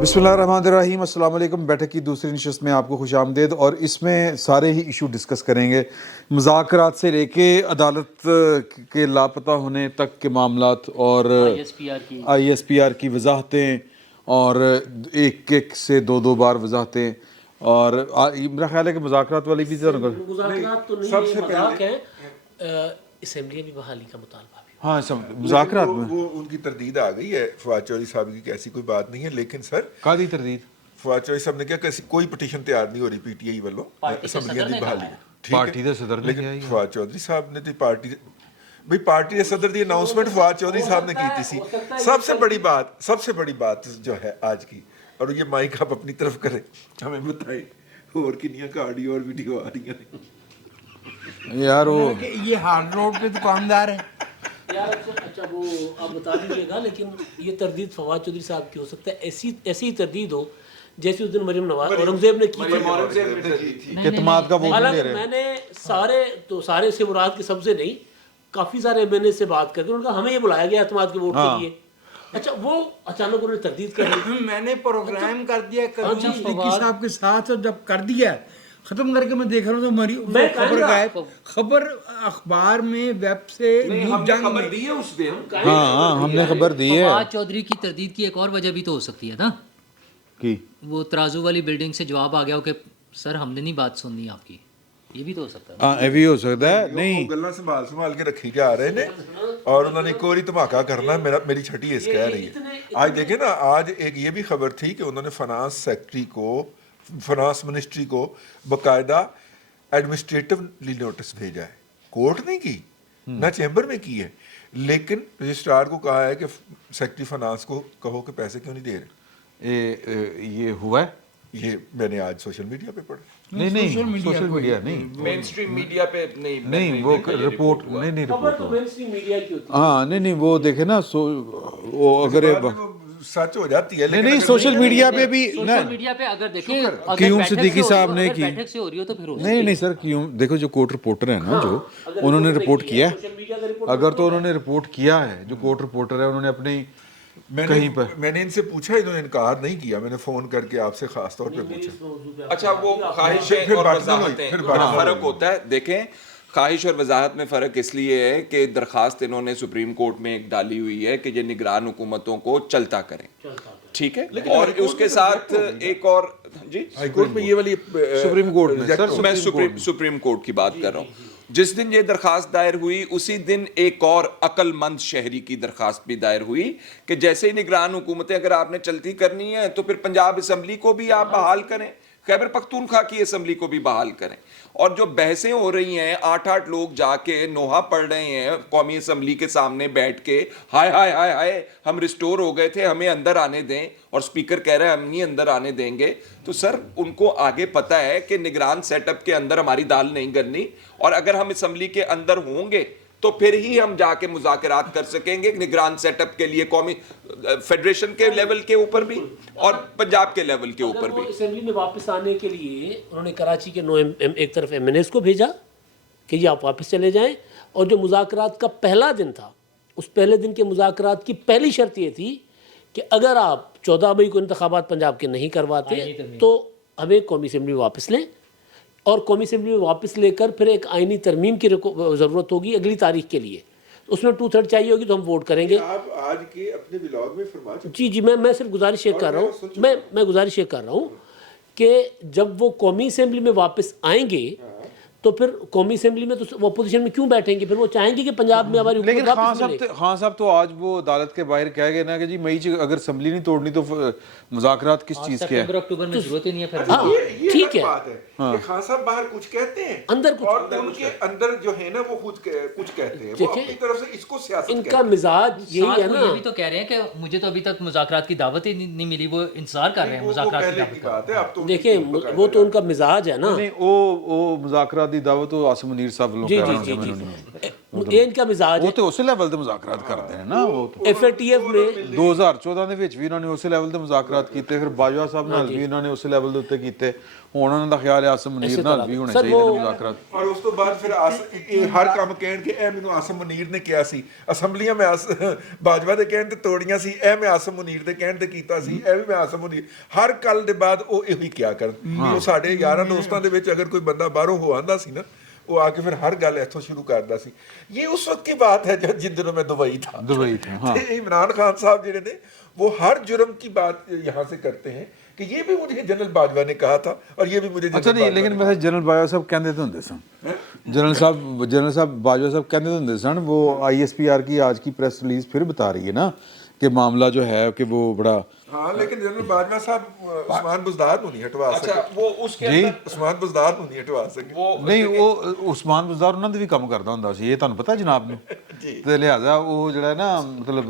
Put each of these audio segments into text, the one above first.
बिस्मिल्लाहिर्रहमानिर्रहीम। अस्सलाम वालेकुम। बैठक की दूसरी नशस्त में आपको खुश आमदीद। और इसमें सारे ही इशू डिस्कस करेंगे, मुज़ाकरात से लेके अदालत के लापता होने तक के मामलात और ISPR की वजाहतें और एक एक से दो बार वजाहतें। और मेरा ख्याल है कि मुज़ाकरात वाली भी मुज़ाकरात तो नहीं है, मज़ाक है, असेंबली की बहाली का मुतालबा भी। हाँ, सब मुज़ाकरात में वो उनकी तरदीद आ गई है फवाद चौधरी साहब की, ऐसी कोई बात नहीं है। लेकिन सर कादी तरदीद फवाद चौधरी साहब ने क्या कैसी कोई पटिशन तैयार नहीं हो रही PTI वालों असम्बलियां दी बहाली पार्टी दे सदर ने लेकिन किया ही है। फवाद चौधरी साहब ने तो पार्टी के सदर की अनाउंसमेंट फवाद चौधरी साहब ने की थी। सबसे बड़ी बात जो है आज की, और ये माइक आप अपनी तरफ करें, हमें बताएं और कितनी का ऑडियो और वीडियो आ रही है यार वो ये हार्ड रोड पे दुकानदार है यार। अच्छा वो आप बता दीजिएगा, लेकिन ये तरदीद फवाद चौधरी साहब की हो सकता है ऐसी ही तरदीद हो जैसे उस दिन मरियम नवाज औरंगजेब ने की थी। एतमाद का वो नहीं ले हालांकि रहे। मैंने सारे से मुराद के सबसे नहीं, काफी सारे MNA से बात करके उन्होंने कहा हमें ये बुलाया गया एतमाद के वोट के लिए। अच्छा, वो अचानक उन्होंने तरदीद कर दी। मैंने प्रोग्राम कर दिया कभी सिद्दीकी साहब के साथ, और जब कर दिया खत्म करके मैं देख रहा हूँ तो खबर गायब, खबर अखबार में वेब से न्यूज़ जंग में दी है उस दिन। हाँ, हमने खबर दी है। फवाद चौधरी की तरदीद की एक और वजह भी तो हो सकती है ना, कि वो तराजू वाली बिल्डिंग से जवाब आ गया हो कि सर हमने नहीं बात सुननी आपकी, ये भी तो हो सकता है। हाँ, ये भी हो सकता है। नहीं, गल्ला संभाल के रखी जा रहे ने, और उन्होंने एक और धमाका करना है। मेरी छठी इस कह रही है। आज देखे ना, आज एक ये भी खबर थी कि उन्होंने फाइनेंस मिनिस्ट्री को बाकायदा एडमिनिस्ट्रेटिवली नोटिस भेजा है। कोर्ट नहीं की ना चैम्बर में की है, लेकिन रजिस्ट्रार को कहा है कि सेक्रेटरी फाइनेंस को कहो कि पैसे क्यों नहीं दे रहे। ये हुआ है। ये मैंने आज सोशल मीडिया पे पढ़ा। नहीं, सोशल मीडिया नहीं, मेन स्ट्रीम मीडिया पे नहीं वो रिपोर्ट नहीं खबर रिपोर्ट तो मेनस्ट्रीम मीडिया की होती है। हाँ, नहीं वो देखे ना, वो अगर सच हो जाती है, नहीं सोशल मीडिया पे भी ना। सोशल मीडिया पे अगर देखें, अगर क्यूम बैठक सिद्दीकी से हो रही साहब हो- ने अगर की। बैठक से हो रही हो तो फिर हो नहीं सर, क्यों देखो, जो कोर्ट रिपोर्टर है ना, जो उन्होंने रिपोर्ट किया है, अगर तो उन्होंने रिपोर्ट किया है, जो कोर्ट रिपोर्टर है, उन्होंने अपनी कहीं पर मैंने इनसे पूछा, इन्होंने इनकार नहीं किया। मैंने फोन करके आपसे खास तौर पे पूछा। अच्छा, वो ख्वाहिशें फिर और बात ना हुई, वजाहतें फिर में बात ना फर्क हुई। होता है। देखें, ख्वाहिश और वजाहत में फ़र्क इसलिए है कि दरख्वास्त इन्होंने सुप्रीम कोर्ट में एक डाली हुई है कि ये निगरान हुकूमतों को चलता करें, ठीक है। और उसके साथ एक और जी, हाई कोर्ट में ये वाली सुप्रीम कोर्ट में सर, मैं सुप्रीम कोर्ट की बात कर रहा हूँ। जिस दिन ये दरखास्त दायर हुई उसी दिन एक और अक्लमंद शहरी की दरखास्त भी दायर हुई कि जैसे ही निगरान हुकूमतें अगर आपने चलती करनी है तो फिर पंजाब असम्बली को भी आप बहाल करें, खैबर पख्तूनख्वा की असम्बली को भी बहाल करें। और जो बहसें हो रही हैं, 8-8 लोग जाके नोहा पढ़ रहे हैं कौमी असम्बली के सामने बैठ के, हाय हाय हाय हाय हम रिस्टोर हो गए थे, हमें अंदर आने दें, और स्पीकर कह रहे हैं हम नहीं अंदर आने देंगे। तो सर, उनको आगे पता है कि निगरान सेटअप के अंदर हमारी दाल नहीं गलनी, और अगर हम असम्बली के अंदर होंगे तो फिर ही हम जाके मुज़ाकरात कर सकेंगे निगरान सेटअप के लिए, कौमी फेडरेशन के लेवल के ऊपर भी और पंजाब के लेवल के ऊपर भी। असेंबली में वापस आने के लिए उन्होंने कराची के एक तरफ MNAs को भेजा कि ये आप वापस चले जाएं, और जो मुज़ाकरात का पहला दिन था, उस पहले दिन के मुज़ाकरात की पहली शर्त ये थी कि अगर आप 14 मई को इंतखाबात पंजाब के नहीं करवाते तो हमें कौमी असेंबली में वापस लें, और कौमी असेंबली में वापस लेकर फिर एक आईनी तरमीम की ज़रूरत होगी अगली तारीख के लिए, उसमें 2/3 चाहिए होगी तो हम वोट करेंगे। आप आज के अपने ब्लॉग में फरमा चुके। जी, मैं सिर्फ गुजारिश ये कर रहा हूँ, मैं गुजारिश ये कर रहा हूँ कि जब वो कौमी असेंबली में वापस आएंगे तो फिर कौमी असेंबली में तो वो अपोजिशन में क्यों बैठेंगे, फिर वो चाहेंगे कि पंजाब में हमारी लेकिन हुकूमत वापस मिले। खान साहब तो आज वो अदालत के बाहर कह गए ना कि जी मई अगर असम्बली नहीं तोड़नी तो मुज़ाकरात किस चीज़ के हैं। अक्टूबर में जरूरत ही नहीं है फिर। हाँ, ये ठीक है। बात है कि खान साहब बाहर कुछ कहते हैं, अंदर कुछ और उनके अंदर जो है ना वो खुद कुछ कहते हैं, वो देखें, अपनी तरफ से इसको सियासत इनका कहते हैं। मिजाज यही साथ है वो ना। ये भी तो कह रहे हैं कि मुझे तो अभी तक मुज़ाकरात की दावत ही नहीं मिली, वो इंतजार कर रहे हैं वो मुज़ाकरात की पहले दावत की का। बात है। अब तो देखिए, वो तो उनका मिजाज है ना। नहीं, वो मुज़ाकरात दी दावत तो आसिम मुनीर साहब लोग जी कह जी रहे जी हैं। जी ਇਹ ਇਨਕਾ ਮਿਜ਼ਾਜ ਉਹ ਹੈ ਤੇ ਉਸੇ ਲੈਵਲ ਤੇ ਮੁਜ਼ਾਕਰਾਤ ਕਰਦੇ ਨੇ ਨਾ ਉਹ ਤਾਂ। FATF ਨੇ 2014 ਦੇ ਵਿੱਚ ਵੀ ਉਹਨਾਂ ਨੇ ਉਸੇ ਲੈਵਲ ਤੇ ਮੁਜ਼ਾਕਰਾਤ ਕੀਤੇ, ਫਿਰ ਬਾਜਵਾ ਸਾਹਿਬ ਨਾਲ ਵੀ ਉਹਨਾਂ ਨੇ ਉਸੇ ਲੈਵਲ ਦੇ ਉੱਤੇ ਕੀਤੇ, ਹੁਣ ਉਹਨਾਂ ਦਾ ਖਿਆਲ ਹੈ ਆਸਮ ਮੁਨੀਰ ਨਾਲ ਵੀ ਹੋਣੇ ਚਾਹੀਦੇ ਨੇ ਮੁਜ਼ਾਕਰਾਤ। ਔਰ ਉਸ ਤੋਂ ਬਾਅਦ ਫਿਰ ਇਹ ਹਰ ਕੰਮ ਕਹਿਣ ਕਿ ਇਹ ਮੈਨੂੰ ਆਸਮ ਮੁਨੀਰ ਨੇ ਕਿਹਾ ਸੀ, ਅਸੈਂਬਲੀਆਂ ਮੈਂ ਬਾਜਵਾ ਦੇ ਕਹਿਣ ਤੇ ਤੋੜੀਆਂ ਸੀ, ਇਹ ਮੈਂ ਆਸਮ ਮੁਨੀਰ ਦੇ ਕਹਿਣ ਤੇ ਕੀਤਾ ਸੀ, ਇਹ ਵੀ ਮੈਂ ਆਸਮ ਮੁਨੀਰ, ਹਰ ਕੱਲ ਦੇ ਬਾਅਦ ਉਹ ਇਹੋ ਹੀ ਕਿਹਾ ਕਰਨ। ਉਹ ਸਾਡੇ ਯਾਰਾਂ ਦੋਸਤਾਂ ਦੇ ਵਿੱਚ ਅਗਰ ਕੋਈ ਬੰਦਾ ਬਾਹਰੋਂ ਹੋ ਆਂਦਾ ਸੀ ਨਾ, वो आके फिर हर गल इथों शुरू करता सी। ये उस वक्त की बात है जब जिन दिनों में दुबई था। हाँ। इमरान खान साहब जिन्हें ने वो हर जुर्म की बात यहाँ से करते हैं कि ये भी मुझे जनरल बाजवा ने कहा था और ये भी मुझे अच्छा नहीं, लेकिन वैसे जनरल बाजवा साहब कहते तो होंगे सन, जनरल साहब बाजवा साहब कहते तो होंगे सन। वो ISPR की आज की प्रेस रिलीज फिर बता रही है ना कि मामला जो है कि वो बड़ा, हाँ, लेकिन जनरल बाजवा साहब उस्मान बुज़दार को नहीं हटवा सके। अच्छा, वो उसके अंदर उस्मान बुज़दार को नहीं हटवा सके। वो नहीं वो उस्मान बुज़दार उन्होंने भी काम करता ਹੁੰਦਾ ਸੀ, ਇਹ ਤੁਹਾਨੂੰ ਪਤਾ ਜਨਾਬ ਨੂੰ ਤੇ ਲਿਹਾਜ਼ਾ ਉਹ ਜਿਹੜਾ ਨਾ मतलब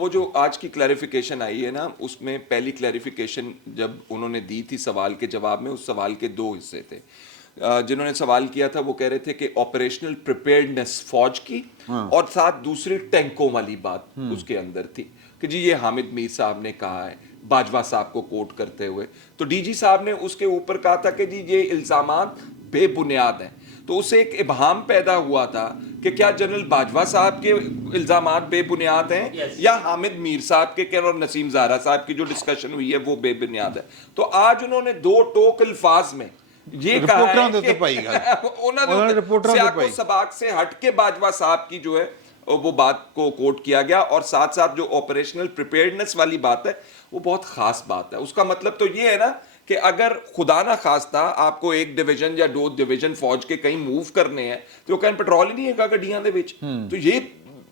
वो जो आज की क्लैरिफिकेशन आई है ना, उसमें पहली क्लैरिफिकेशन जब उन्होंने दी थी सवाल के जवाब में, उस सवाल के दो हिस्से थे। जिन्होंने सवाल किया था वो कह रहे थे कि ऑपरेशनल प्रिपेयर्डनेस फौज की और साथ दूसरी टैंकों वाली बात उसके अंदर थी कि जी ये हामिद मीर साहब ने कहा है, बाजवा साहब को कोट करते हुए। तो डीजी साहब ने उसके ऊपर कहा था कि जी ये इल्जामात बेबुनियाद हैं। तो उससे एक इबहाम पैदा हुआ था कि क्या जनरल बाजवा साहब के इल्जामात बेबुनियाद हैं या हामिद मीर साहब के और नसीम ज़हरा साहब की जो डिस्कशन हुई है वो बेबुनियाद है। तो आज उन्होंने दो टोक अल्फाज में ये कहा है कि उन्होंने सबाक से हट के बाजवा साहब की जो है वो बात को कोट किया गया, और साथ साथ जो ऑपरेशनल प्रिपेयर्डनेस वाली बात है वो बहुत खास बात है। उसका मतलब तो ये है ना कि अगर खुदा ना खास्ता आपको एक डिवीजन या दो डिवीजन फौज के कहीं मूव करने हैं तो कहीं पेट्रोल ही नहीं है गड्डियां दे विच, तो ये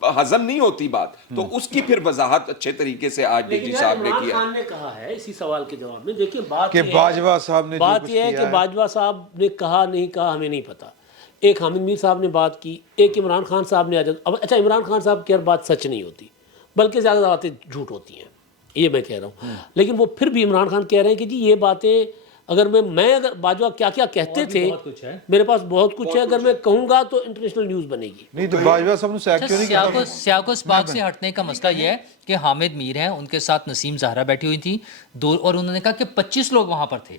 हजम नहीं होती बात। तो उसकी फिर वजाहत अच्छे तरीके से आज डीजी साहब ने किया। खान ने कहा है इसी सवाल के जवाब में, देखिए बात कि बाजवा साहब ने बात यह है कि बाजवा साहब ने कहा नहीं कहा हमें नहीं पता। एक हामिद मीर साहब ने बात की, एक इमरान खान साहब ने आज, अब अच्छा इमरान खान साहब की हर बात सच नहीं होती बल्कि ज़्यादा बातें झूठ होती हैं, ये मैं कह रहा हूँ। लेकिन वो फिर भी इमरान खान कह रहे हैं कि जी ये बातें अगर अगर बाजवा क्या क्या कहते थे, मेरे पास बहुत कुछ है, अगर मैं कहूँगा तो इंटरनेशनल न्यूज़ बनेगी। नहीं तो बाजवा साहब ने सैक क्यों नहीं किया? सियाको स्पार्क से हटने का मसला ये है कि हामिद मीर हैं, उनके साथ नसीम ज़हरा बैठी हुई थी दो, और उन्होंने कहा कि 25 लोग वहाँ पर थे।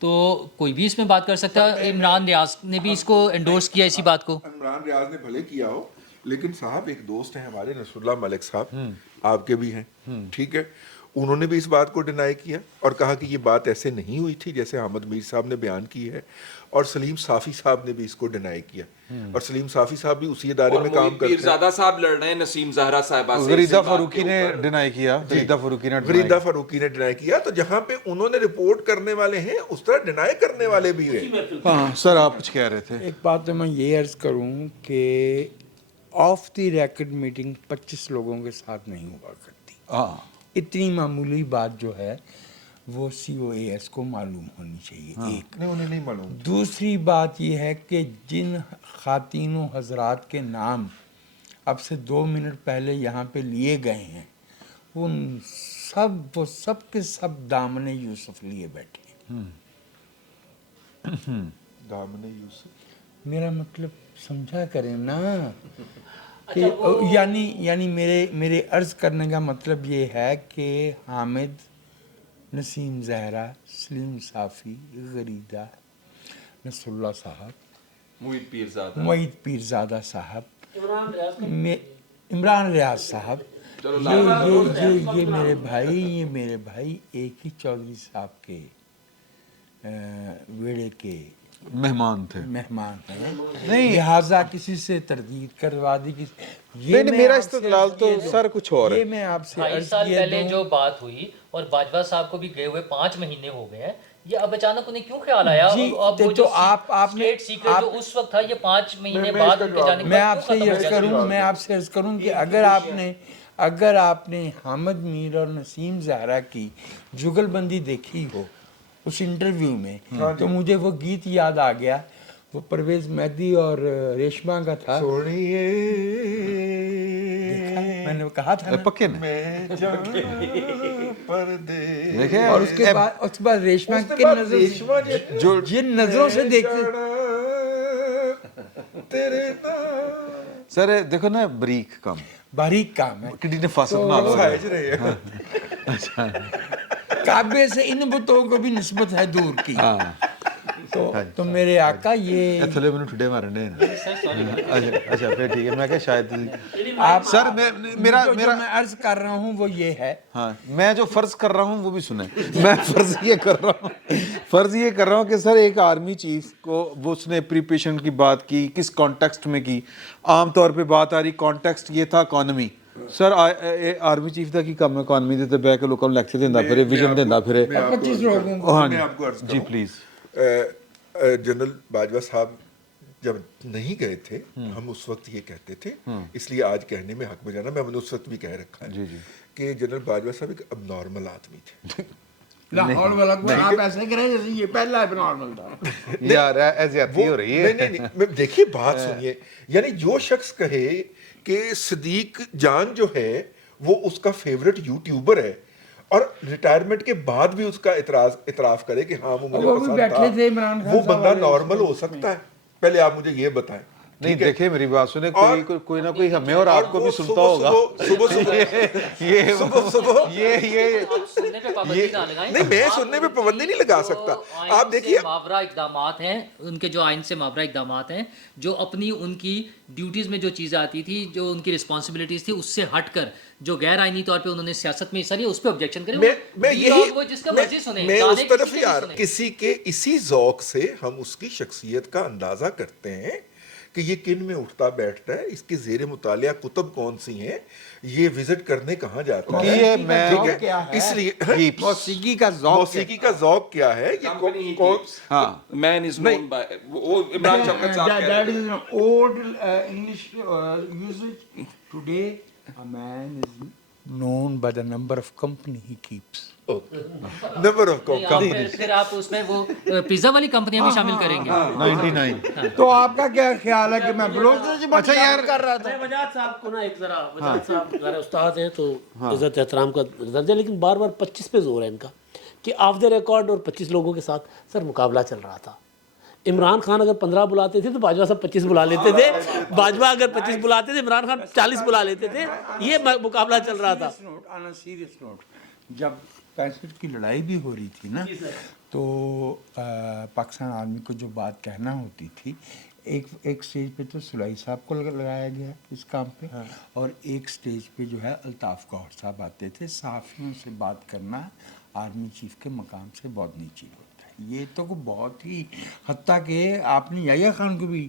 तो कोई भी इसमें बात कर सकता है। इमरान रियाज ने भी इसको एंडोर्स किया इसी बात को। इमरान रियाज ने भले किया हो, लेकिन साहब एक दोस्त हैं हमारे नसरुल्लाह मलिक साहब, आपके भी हैं, ठीक है, उन्होंने भी इस बात को डिनाई किया और कहा कि ये बात ऐसे नहीं हुई थी जैसे हामिद मीर साहब ने बयान की है। और सलीम साफ़ी साहब ने भी इसको डिनाई किया, और सलीम साफ़ी साहब भी उसी इदारे में काम करते हैं। पीरज़ादा साहब लड़ रहे हैं नसीम ज़हरा साहिबा से। गरीदा फारूकी ने डिनाई किया, गरीदा फारूकी ने डिनाई किया। तो जहाँ पे उन्होंने रिपोर्ट करने वाले हैं उस तरह डिनाई करने वाले भी हैं। हाँ सर, आप कुछ कह रहे थे। एक बात तो मैं ये अर्ज करूं कि ऑफ द रिकॉर्ड मीटिंग 25 लोगों के साथ नहीं हुआ करती। हाँ, इतनी मामूली बात जो है वो COAS को मालूम होनी चाहिए। एक नहीं, उन्हें नहीं मालूम। दूसरी बात ये है कि जिन खातिनों हजरात के नाम अब से 2 मिनट पहले यहाँ पे लिए गए हैं, वो सब के सब दामने यूसुफ लिए बैठे हैं। दामने यूसुफ, मेरा मतलब समझा करें ना कि यानी मेरे अर्ज करने का मतलब ये है कि हामिद, नसीम ज़हरा, सलीम साफ़ी, गरीदा, नसरुल्लाह साहब, मुईद पीरज़ादा साहब, इमरान रियाज साहब, ये मेरे भाई एक ही चौधरी साहब के वेड़े के मेहमान थे, मेहमान हैं। नहीं, लिहाजा किसी से तरदीद करवा दी कि नहीं, मेरा इस्तेदलाल तो सर कुछ और है। ये मैं आपसे 2.5 साल पहले जो बात हुई और बाजवा साहब को भी गए हुए 5 महीने हो गए हैं, ये अब अचानक उन्हें क्यों ख्याल आया? जी, अब वो जो स्टेट सीक्रेट जो उस वक्त था, ये 5 महीने बाद उनके जाने के मैं बाद आपसे अर्ज करूं कि अगर आपने हामिद मीर और नसीम ज़हरा की जुगलबंदी देखी हो उस इंटरव्यू में, तो मुझे वो गीत याद आ गया, वो परवेज मेहदी और रेशमा का था। मैंने कहा था पक्के ने और उसके बाद रेशमा के नजर जो जिन नजरों से देखते तेरे नाम सर देखो ना बरीक काम बारीक काम है। किडी ने फासक ना लो समझ रहे हैं काबे से इन बुतों को भी निस्बत है दूर की। तो मेरे आका ये थले मैंने ठुडे मारने अच्छा फिर ठीक है मैं क्या शायद आप सर मेरा जो मेरा मैं अर्ज कर रहा हूँ वो ये है। हाँ मैं जो फर्ज कर रहा हूँ वो भी सुने मैं फर्ज ये कर रहा हूँ कि सर एक आर्मी चीफ को वो उसने प्रिपरेशन की बात की किस कॉन्टेक्स्ट में की आम तौर पे बात आ रही कॉन्टेक्स्ट ये था इकोनॉमी सर आर्मी चीफ ਦਾ ਕੀ ਕੰਮ ਇਕਨੋਮੀ ਦੇ ਤੇ ਬਹਿ ਕੇ ਲੋਕਾਂ ਨੂੰ ਲੈਕਚਰ ਦਿੰਦਾ ਫਿਰੇ ਵਿਜ਼ਨ ਦਿੰਦਾ ਫਿਰੇ 25 लोगों को हाँ मैं आपको अर्ज जी करूं। प्लीज जनरल बाजवा साहब जब नहीं गए थे हम उस वक्त ये कहते थे, इसलिए आज कहने में हक में जाना, मैंने उस वक्त भी कह रखा है जी जी कि जनरल बाजवा साहब एक अबनॉर्मल आदमी थे। लाहौर वाला को आप ऐसे करें जैसे ये पहला नॉर्मल था। यार ऐसी हो रही है नहीं, देखिए बात सुनिए, यानी जो शख्स कहे कि सिद्दीक जान जो है वो उसका फेवरेट यूट्यूबर है और रिटायरमेंट के बाद भी उसका इतराफ करे कि हाँ वो मुझे वो भी पसंद बैठे था, थे इमरान खान वो साहब बंदा वाले नॉर्मल हो सकता है? पहले आप मुझे ये बताएं। नहीं ठीक है? देखिए मेरी बात सुने और- कोई ना कोई हमें और आपको वो भी सुनता सुबह- होगा ये सुबह ये सुनने पे पाबंदी ना लगाएं। नहीं, मैं सुनने पे पाबंदी नहीं लगा सकता। आप देखिए मावरा इकदामात हैं उनके, जो आइन से मावरा इकदामात हैं, जो अपनी उनकी ड्यूटीज़ में जो चीज़ें आती थी, जो उनकी रिस्पॉन्सिबिलिटीज़ थी, उससे हटकर जो गैर आइनी तौर पे उन्होंने सियासत में हिस्सा लिया उस पर ऑब्जेक्शन करें। मैं यही वो जिसका मैं- मर्जी सुने, मैं गाने उस तरफ किसी के भी यार सुने। किसी के इसी ज़ौक से हम उसकी शख्सियत का अंदाजा करते हैं कि ये किन में उठता बैठता है, इसके ज़ेर मुतालिया कुतुब कौन सी हैं, ये विजिट करने कहाँ जाता है, ये मैं- ठीक है? क्या है? इसलिए मौसीकी का ज़ौक मौसीकी का ज़ौक क्या है, ये कौन हाँ मैन इज नोन बाय वो इमरान शौकत साहब कह रहे that is an old English usage. Today, a man is known by the number of company he keeps. Number of फिर आप उसमें वो पिज्जा वाली कंपनियां भी शामिल करेंगे। 99 तो आपका क्या ख्याल है कि मैं बलोच अच्छा यार कर रहा था? मैं वजाद साहब को ना एक जरा वजाद साहब ज़रा उस्ताद हैं तो इज़्ज़त एहतराम का दर्जा, लेकिन बार बार 25 पे जोर है इनका कि ऑफ द रिकॉर्ड और 25 लोगों के साथ सर मुकाबला चल रहा था। इमरान खान अगर 15 बुलाते थे तो बाजवा साहब 25 बुला लेते थे, बाजवा अगर 25 बुलाते थे इमरान खान 40 बुला लेते थे, ये मुकाबला चल रहा था। ऑन अ सीरियस नोट, जब 65 की लड़ाई भी हो रही थी ना, तो पाकिस्तान आर्मी को जो बात कहना होती थी, एक स्टेज पे तो सुलाई साहब को लगाया गया इस काम पे, और एक स्टेज पे जो है अल्ताफ़ गौहर साहब आते थे। सहाफ़ियों से बात करना आर्मी चीफ के मकाम से बहुत नीची होता है। ये तो बहुत ही, हत्ता कि आपने याया खान को भी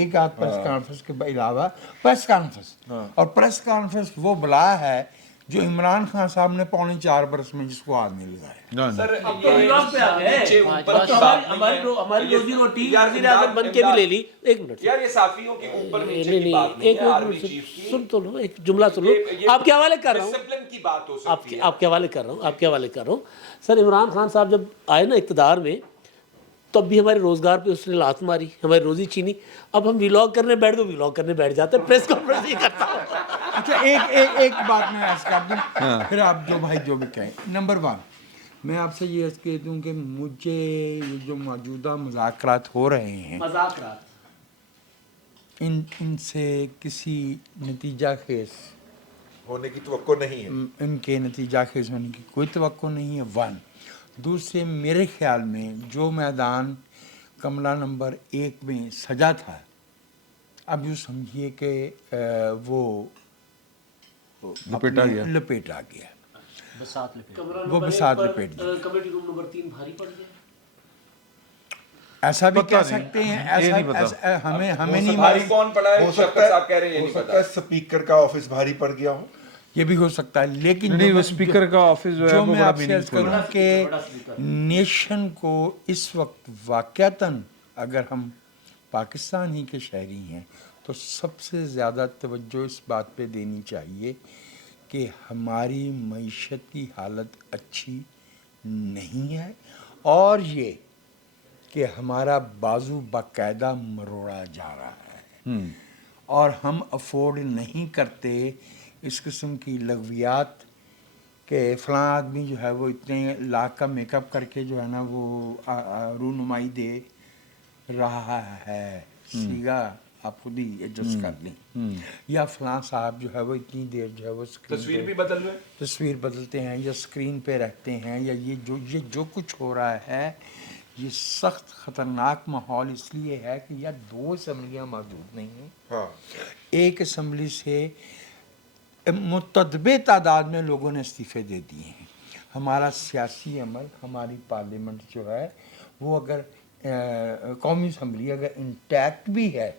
एक आध प्रेस कॉन्फ्रेंस के अलावा प्रेस कॉन्फ्रेंस, और प्रेस कॉन्फ्रेंस वो बुलाया है जो इमरान खान साहब ने 4.25 बरस में जिसको हाथ नहीं लगाया। सर अब तो विवाद पे आ गए। अब तो हमारी रोजी रोटी वज़ीर आज़म बन के भी ले ली। एक मिनट यार ये साफियों के ऊपर नीचे नहीं की बात नहीं, नहीं है, आर्मी एक चीफ की सुन तो लो, एक जुमला सुन लो, आपके हवाले कर रहा हूँ, डिसिप्लिन की बात हो सकती है। आपके हवाले कर रहा हूँ, आपके हवाले कर रहा हूँ। सर इमरान खान साहब जब आए ना इक़्तिदार में, तब भी हमारे रोज़गार पे उसने लात मारी, हमारी रोज़ी छीनी। अब हम व्लॉग करने बैठ दो, व्लॉग करने बैठ जाते हैं, प्रेस कॉन्फ्रेंस नहीं करता। अच्छा एक बात मैं ऐसे कर दूं, फिर आप जो भाई जो भी कहें। नंबर 1, मैं आपसे ये अर्ज़ कह दूं कि मुझे ये जो मौजूदा मुज़ाकरात हो रहे हैं, मज़ाकरात इनसे किसी नतीजा खेज़ होने की तवक्को नहीं है। इनके नतीजा खेज़ होने की कोई तवक्को नहीं है। 1, दूसरे मेरे ख्याल में जो मैदान कमला नंबर 1 में सजा था, अब यूँ समझिए कि वो लपेटा गया। लपेटा गया, बसात लपेट। वो बसात लपेट दी। कमेटी रूम नंबर 3 भारी पड़ गया। ऐसा भी पता कह नहीं, सकते हैं, ये नहीं पता। ऐसा हमें नहीं भारी मालूम, कौन पड़ा है हो शौकत सकता साहब कह रहे हैं ये हो नहीं सकता पता। है स्पीकर का ऑफिस भारी पड़ गया हो। ये भी हो सकता है। लेकिन नहीं जो वो मैं- स्पीकर का ऑफिस जो है जो वो मैं बड़ा आपसे अर्ज मीनिंगफुल करूं है। कि नेशन को इस वक्त वाक़यातन अगर हम पाकिस्तान ही के शहरी हैं तो सबसे ज़्यादा तवज्जो इस बात पे देनी चाहिए कि हमारी मईशती हालत अच्छी नहीं है, और ये कि हमारा बाजू बाकायदा मरोड़ा जा रहा है, और हम अफोर्ड नहीं करते इस किस्म की लगवियात कि फ़लाँ आदमी जो है वो इतने लाख का मेकअप करके जो है ना वो रूनुमाई दे रहा है, सीगा आप खुद ही एडजस्ट कर लें, या फलां साहब जो है वो इतनी देर जो है वो तस्वीर भी बदल रहे हैं, तस्वीर बदलते हैं या स्क्रीन पे रहते हैं, या ये जो कुछ हो रहा है ये सख्त ख़तरनाक माहौल इसलिए है कि यार 2 असम्बलियाँ मौजूद नहीं हैं। हाँ एक असम्बली से मुतदबे तादाद में लोगों ने इस्तीफ़े दे दिए हैं। हमारा सियासी अमल, हमारी पार्लियामेंट जो है वो अगर कौमी असम्बली अगर इंटैक्ट भी है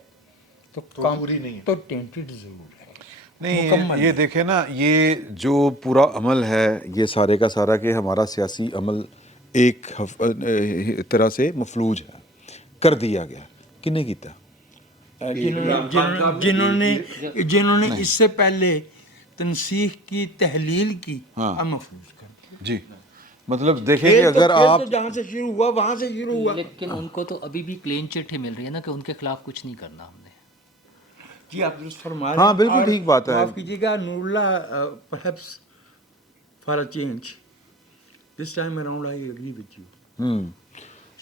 तो पूरी नहीं है, तो टेंटेड ज़रूर है। नहीं, ये देखें ना, ये जो पूरा अमल है ये सारे का सारा कि हमारा सियासी अमल एक तरह से मफलूज है, कर दिया गया। किन्ने कीता? जिन्होंने इससे पहले तनसीह की, तहलील की, हाँ। अब मफलूज कर जी, मतलब देखें कि अगर आप तो जहाँ से शुरू हुआ वहाँ से शुरू हुआ। लेकिन उनको तो अभी भी क्लीन चिट ही मिल रही है ना कि उनके खिलाफ कुछ नहीं करना हमने। जी आप दुरुस्त फरमा रहे हाँ, हैं। बिल्कुल और ठीक बात है। माफ कीजिएगा Noorullah, perhaps for a change this time around I agree with you.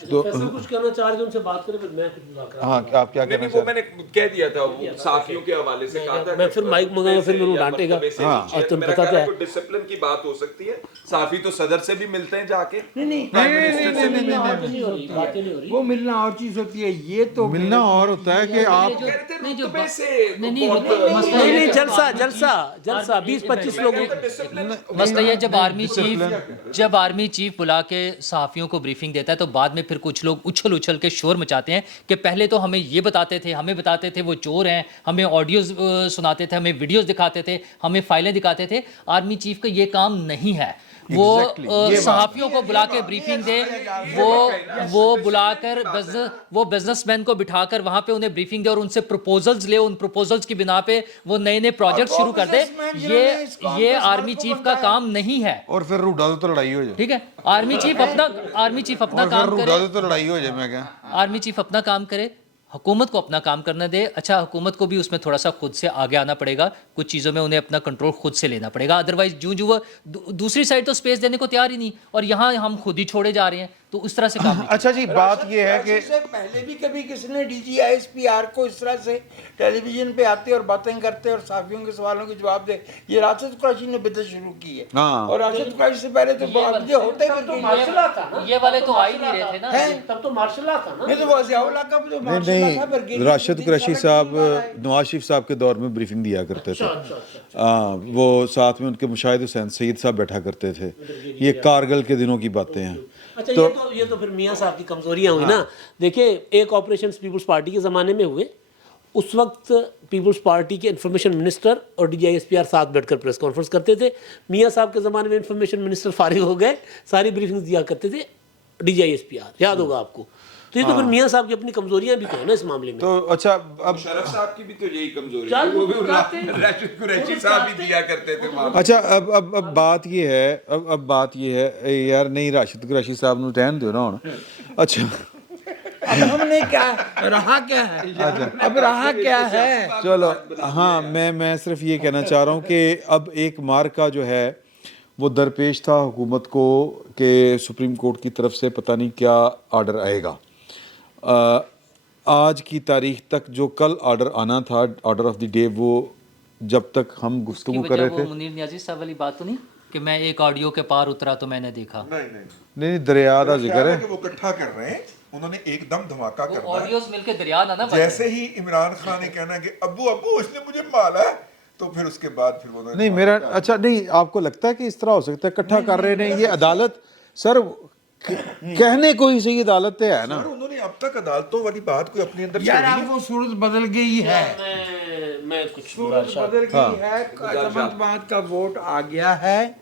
तो फैसल कुछ कहना चाह रहे थे, उनसे बात करें, फिर मैं कुछ मुज़ाकरा। हाँ, आप क्या कहना नहीं, वो चाहते मैंने कह दिया था, वो साफियों के हवाले से कहा था। मैं फिर माइक मंगाऊंगा, फिर मेरे को डांटेगा। और तुम बताते हैं डिसिप्लिन की बात हो सकती है, साफी तो सदर से भी मिलते हैं जाके। बातें नहीं हो रही। वो मिलना और चीज होती है, ये तो मिलना और होता है कि आप नहीं जो रुतबे से नहीं बहुत- मसला ये नहीं, है- जलसा 20-25 लोगों। मसला ये जब आर्मी चीफ बुला के सहाफ़ियों को ब्रीफिंग देता है तो बाद में फिर कुछ लोग उछल उछल के शोर मचाते हैं कि पहले तो हमें ये बताते थे, हमें बताते थे वो चोर हैं, हमें ऑडियोज सुनाते थे, हमें वीडियोस दिखाते थे, हमें फाइलें दिखाते थे। आर्मी चीफ का ये काम नहीं है, वो सहाफ़ियों को बुला के ब्रीफिंग दे, वो बुलाकर वो बिजनेसमैन को बिठाकर वहां पे उन्हें ब्रीफिंग दे और उनसे प्रपोजल्स ले, उन प्रपोजल्स की बिना पे वो नए नए प्रोजेक्ट शुरू कर दे। ये आर्मी चीफ का काम नहीं है। और फिर रूडा तो लड़ाई हो जाए, ठीक है, आर्मी चीफ अपना और फिर काम रूडा करे, तो लड़ाई हो जाए। मैं क्या आर्मी चीफ अपना काम करे, हुकूमत को अपना काम करने दे। अच्छा, हुकूमत को भी उसमें थोड़ा सा खुद से आगे आना पड़ेगा, कुछ चीज़ों में उन्हें अपना कंट्रोल खुद से लेना पड़ेगा। अदरवाइज जो वो दूसरी साइड तो स्पेस देने को तैयार ही नहीं, और यहाँ हम खुद ही छोड़े जा रहे हैं, तो उस तरह से काम नहीं। अच्छा जी, बात ये है कि इससे पहले भी कभी किसी ने DGISPR को इस तरह से टेलीविजन पे आते और बातें करते और साफियों के सवालों के जवाब दे, ये राशिद कुरैशी ने बिदअत शुरू की है। हाँ। और राशिद कुरैशी से पहले तो मुझे होते ही ये वाले तो आ ही नहीं रहे थे ना। तब तो मार्शल लॉ था ना। नहीं तो वो ज़ियाउल्लाह का जो मार्शल लॉ था, नहीं, राशिद कुरैशी साहब नवाज शरीफ साहब के दौर में ब्रीफिंग दिया करते थे। हाँ, वो साथ में उनके मुशाहिद हुसैन सईद साहब बैठा करते थे। ये कारगिल के दिनों की बातें हैं। अच्छा, ये तो फिर मियाँ साहब की कमजोरियां हुई ना। देखिए, एक ऑपरेशन पीपल्स पार्टी के ज़माने में हुए, उस वक्त पीपल्स पार्टी के इंफॉर्मेशन मिनिस्टर और DGISPR साथ बैठकर प्रेस कॉन्फ्रेंस करते थे। मियाँ साहब के ज़माने में इंफॉर्मेशन मिनिस्टर फारिग हो गए, सारी ब्रीफिंग्स दिया करते थे DGISPR, याद होगा आपको। तो ये तो फिर मियाँ साहब की अपनी कमजोरियां भी तो है ना इस मामले में। तो अच्छा, अब शरफ साहब की भी तो यही कमजोरी चार है, वो भी लोग बताते हैं। राशिद कुरैशी साहब भी दिया करते थे मामले। अच्छा, अब बात ये है, अब बात ये है यार, नहीं राशिद कुरैशी साहब ਨੂੰ ਰਹਿਣ ਦਿਓ ना ਹੁਣ। अच्छा, अब हमने क्या रहा क्या है, अब रहा क्या है। चलो, हाँ, मैं सिर्फ ये कहना चाह रहा हूँ कि अब एक मार्का जो है वो दरपेश था हुकूमत को कि सुप्रीम कोर्ट की तरफ से पता नहीं क्या आर्डर आएगा। आज की तारीख तक जो कल आर्डर आना था, ऑर्डर ऑफ द डे, वो जब तक हम गुफ्तगू कर रहे थे, मुनीर नियाज़ी साहब वाली बात तो नहीं कि मैं एक ऑडियो के पार उतरा तो मैंने देखा। नहीं, दरिया का जिक्र है। कि वो इकट्ठा कर रहे हैं, उन्होंने एकदम धमाका करना है। ऑडियोज मिलके दरिया ना बन जैसे ही इमरान खान ने कहना कि अब्बू अब्बू इसने मुझे मारा है, तो फिर उसके बाद फिर वो नहीं, मेरा अच्छा, नहीं, आपको लगता है कि इस तरह हो सकता है? इकट्ठा कर रहे हैं, ये अदालत सर, कहने को ही सही अदालत है ना। सर, उन्होंने अब तक अदालतों वाली बात को अपने अंदर यार छोड़ी अब वो सूरत बदल गई है, मैं कुछ सूरत बदल गई है। अदम इत्मीनान का वोट आ गया है,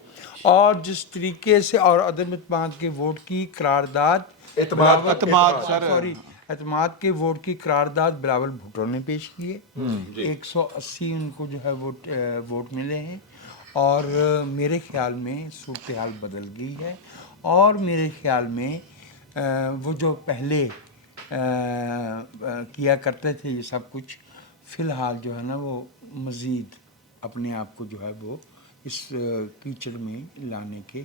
और जिस तरीके से और अदम इत्मीनान के वोट की करारदाद एतमाद के वोट की करारदाद बिलावल भुट्टो ने पेश की है। 180 उनको जो है वोट मिले हैं, और मेरे ख्याल में सूरत हाल बदल गई है। और मेरे ख्याल में वो जो पहले किया करते थे ये सब कुछ, फ़िलहाल जो है ना वो मज़ीद अपने आप को जो है वो इस कीचड़ में लाने के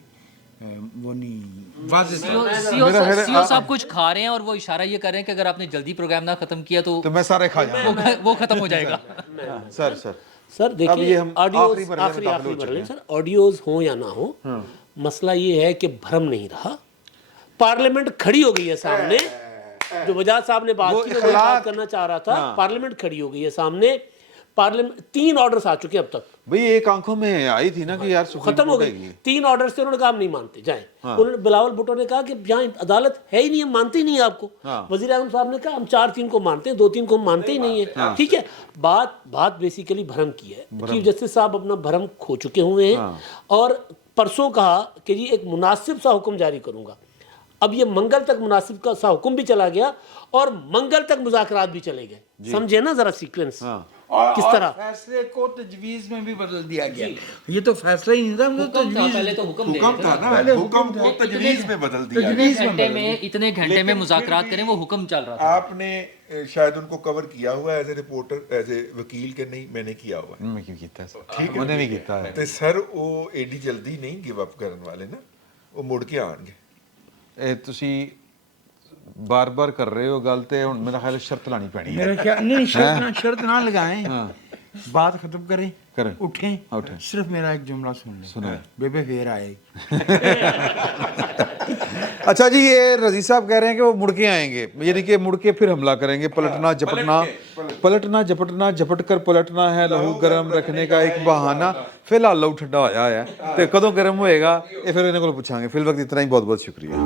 वो नहीं वाज़ेह सीओ साहब कुछ खा रहे हैं और वो इशारा ये कर रहे हैं कि अगर आपने जल्दी प्रोग्राम ना खत्म किया तो तो मैं सारे खा जाऊंगा। वो खत्म हो जाएगा। सर सर अब ये देखिए हम ऑडियोज आखिरी मरहले में आखिरी दाखिल हो आखिरी चुके मरहले हैं। सर ऑडियोज हो या ना हो, मसला ये है कि भ्रम नहीं रहा, पार्लियामेंट खड़ी हो गई है सामने। जो बजाज साहब ने बात वो की मैं वही बात करना चाह रहा था, पार्लियामेंट खड़ी हो गई है सामने। पार्लियामेंट 3 ऑर्डर्स आ चुके हैं अब तक, भाई एक आंखों में आई थी ना कि यार सुप्रीम खत्म हो कोर्ट गई। आएगी। 3 ऑर्डर से उन्होंने कहा हम नहीं मानते, जाएं। उन्होंने बिलावल भुट्टो ने कहा कि यहाँ अदालत है ही नहीं, हम मानते ही नहीं है आपको। वजीर आजम साहब ने कहा हम 4-3 को मानते हैं, 2-3 को हम मानते ही नहीं है। ठीक है, बात बेसिकली भ्रम की है। चीफ जस्टिस साहब अपना भ्रम खो चुके हुए हैं और परसों कहा कि जी एक मुनासिब सा हुक्म जारी करूंगा। अब ये मंगल तक मुनासिब का सा हुक्म भी चला गया और मंगल तक मुज़ाकरात भी चले गए। समझे ना जरा सीक्वेंस किस तरह। फैसले को तजवीज़ में भी बदल दिया गया। ये तो फैसला ही नहीं था, मतलब तजवीज़ पहले तो हुक्म दे हुक्म था ना, हुक्म को तजवीज़ में बदल दिया। इतने घंटे में मुज़ाकरात करें, वो हुक्म चल रहा था। आपने शायद उनको कवर किया हुआ है as a reporter, as a वकील के नहीं, मैंने किया हुआ है। मैं क्यों कीता ठीक मैंने भी कीता है। ਤੇ ਸਰ ਉਹ ਏਡੀ ਜਲਦੀ ਨਹੀਂ ਗਿਵ ਅਪ ਕਰਨ ਵਾਲੇ ਨਾ, ਉਹ ਮੁੜ ਕੇ ਆਣਗੇ। ਇਹ ਤੁਸੀਂ ਬਾਰ-ਬਾਰ ਕਰ ਰਹੇ ਹੋ ਗੱਲ ਤੇ ਹੁਣ ਮੇਰਾ ਖਿਆਲ ਸ਼ਰਤ ਲਾਣੀ ਪੈਣੀ ਹੈ। मेरा ख्याल नहीं, शर्त ना लगाएं, बात खत्म करें, करें। उठें, सिर्फ मेरा एक जुमला सुन लें, बेबे फिर आएगी। अच्छा जी, ये रजी साहब कह रहे हैं कि वो मुड़ के आएंगे, यानी कि मुड़ के फिर हमला करेंगे। पलटना झपटना झपट कर पलटना है, लहू गर्म रखने का एक बहाना। फिलहाल लहू ठंडा होया है ते कदों गर्म होएगा ये फिर इन्हां कोलों पुछांगे। फिल वक्त इतना ही, बहुत बहुत शुक्रिया।